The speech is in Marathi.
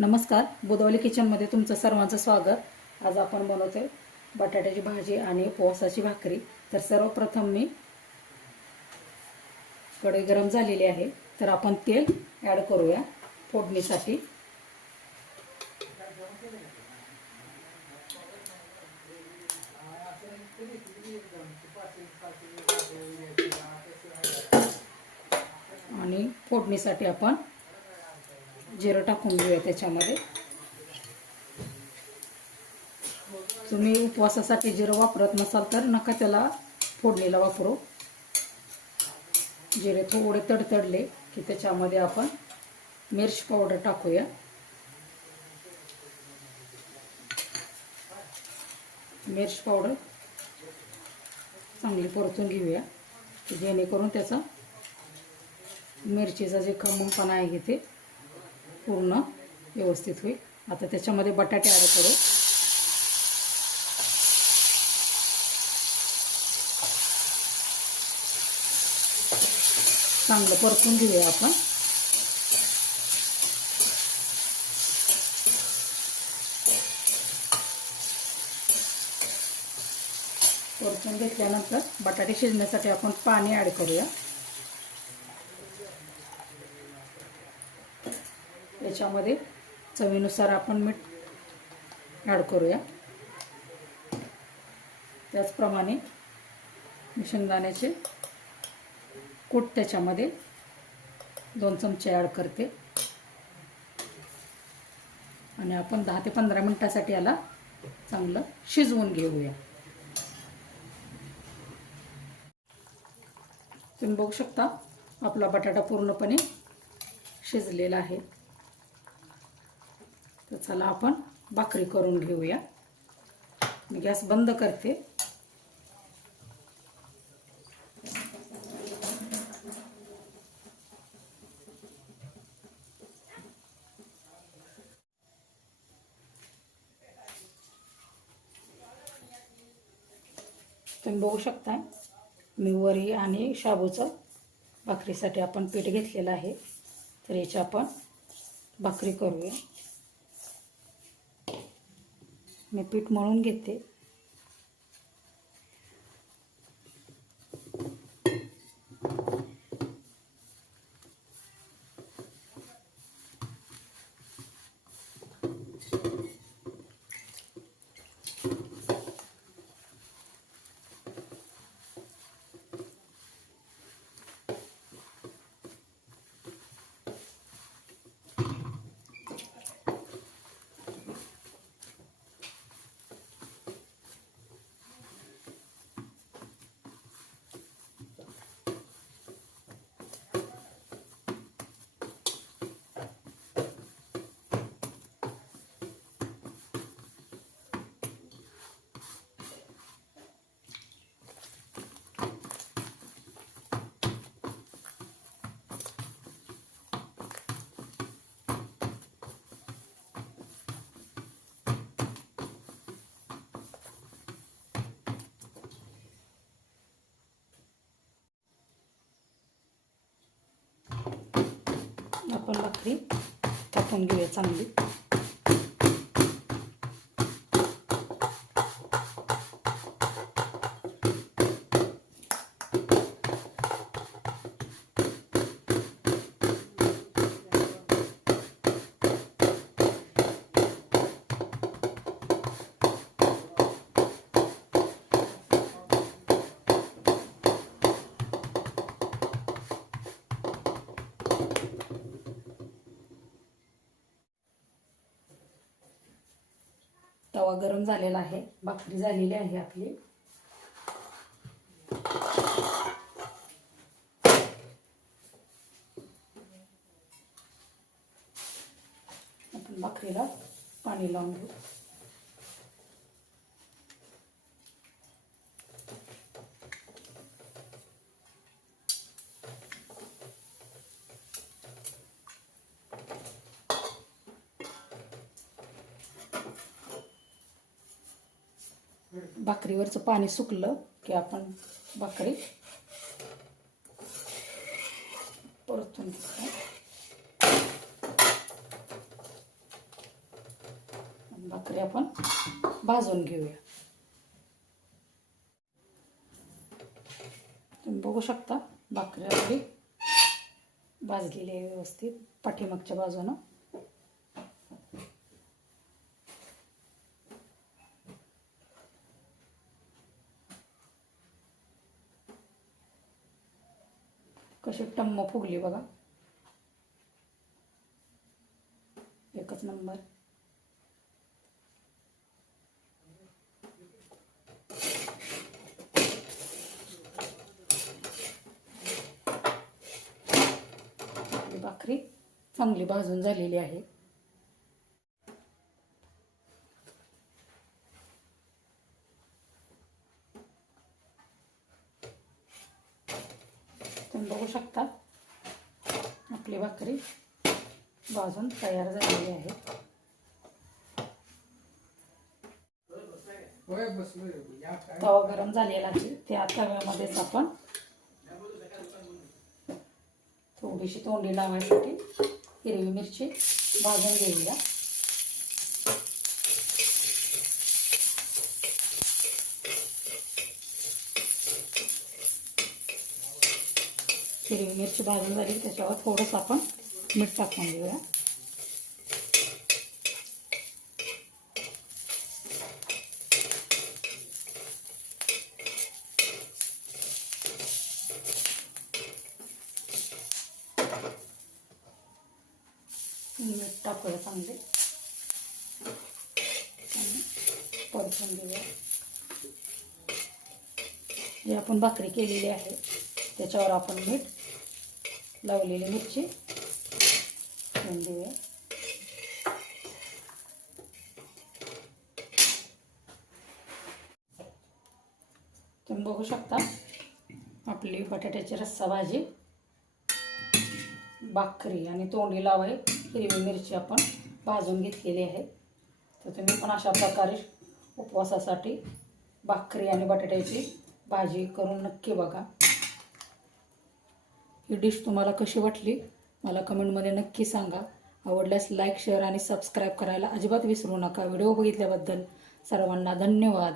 नमस्कार बुधवली किचनमध्ये तुमचं सर्वांचं स्वागत. आज आपण बनवतोय बटाट्याची भाजी आणि उपवासाची भाकरी. तर सर्वप्रथम मी कढई गरम झालेली आहे. तर आपण तेल ॲड करूया फोडणीसाठी. आणि फोडणीसाठी आपण जिरं टाकून घेऊया त्याच्यामध्ये. तुम्ही उपवासासाठी जिरं वापरत नसाल तर नका त्याला फोडणीला वापरू. जिरे थोडे तडतडले की त्याच्यामध्ये आपण मिर्च पावडर टाकूया. मिर्च पावडर चांगली परतून घेऊया जेणेकरून त्याचा मिरचीचा जे खमंगपणा आहे की ते पूर्ण व्यवस्थित होईल. आता त्याच्यामध्ये बटाटे ॲड करू. चांगलं परतून घेऊया आपण. परतून घेतल्यानंतर बटाटे शिजण्यासाठी आपण पाणी ॲड करूया. त्याच्यामध्ये चवीनुसार आपण मीठ ॲड करूया. त्याचप्रमाणे मी शेंगदाण्याचे कूट त्याच्यामध्ये दोन चमचे ॲड करते. आणि आपण दहा ते पंधरा मिनटासाठी याला चांगलं शिजवून घेऊया. तुम्ही बघू शकता आपला बटाटा पूर्णपणे शिजलेला आहे. तर चला आपण भाकरी करून घेऊया. मी गॅस बंद करते. तुम्ही बघू शकता मी वरी आणि शाबूचं भाकरीसाठी आपण पीठ घेतलेलं आहे. तर याची आपण भाकरी करूया. मी पीठ मळून घेते. आपण भाकरी टाकून घेऊया चांगली. तवा गरम झालेला आहे. भाकरी झालेली आहे आपली. आपण भाकरीला पाणी लावून घेऊ. भाकरीवरचं पाणी सुकलं की आपण भाकरी परतून भाकरी आपण भाजून घेऊया. तुम्ही बघू शकता भाकरी आपली भाजलेली आहे व्यवस्थित. पाठीमागच्या बाजूनं कशी टम्म फुगली बघा. एकच नंबर. भाकरी चांगली भाजून झालेली आहे. आपण बघू शकता. आपली भाकरी भाजून तयार झालेली आहे. तवा गरम झालेला त्या तव्यामध्येच आपण थोडीशी तोंडी लावायसाठी हिरवी मिरची भाजून घेऊया. हिरवी मिरची भाजून झाली त्याच्यावर थोडंसं आपण मीठ टाकून घेऊया. मीठ टाकूया चांगले. आणि परतून घेऊया. जे आपण भाकरी केलेली आहे. त्याच्यावर आपण मीठ लावलेली मिरची. देऊया. तुम्ही बघू शकता आपली बटाट्याची रस्सा भाजी भाकरी आणि तोंडी लावाय हिरवी मिरची आपण भाजून घेतलेली आहे. तर तुम्ही पण अशा प्रकारे उपवासासाठी भाकरी आणि बटाट्याची भाजी करून नक्की बघा. ही डिश तुम्हाला कशी वाटली मला कमेंटमध्ये नक्की सांगा. आवडल्यास लाईक शेअर आणि सबस्क्राईब करायला अजिबात विसरू नका. व्हिडिओ बघितल्याबद्दल सर्वांना धन्यवाद.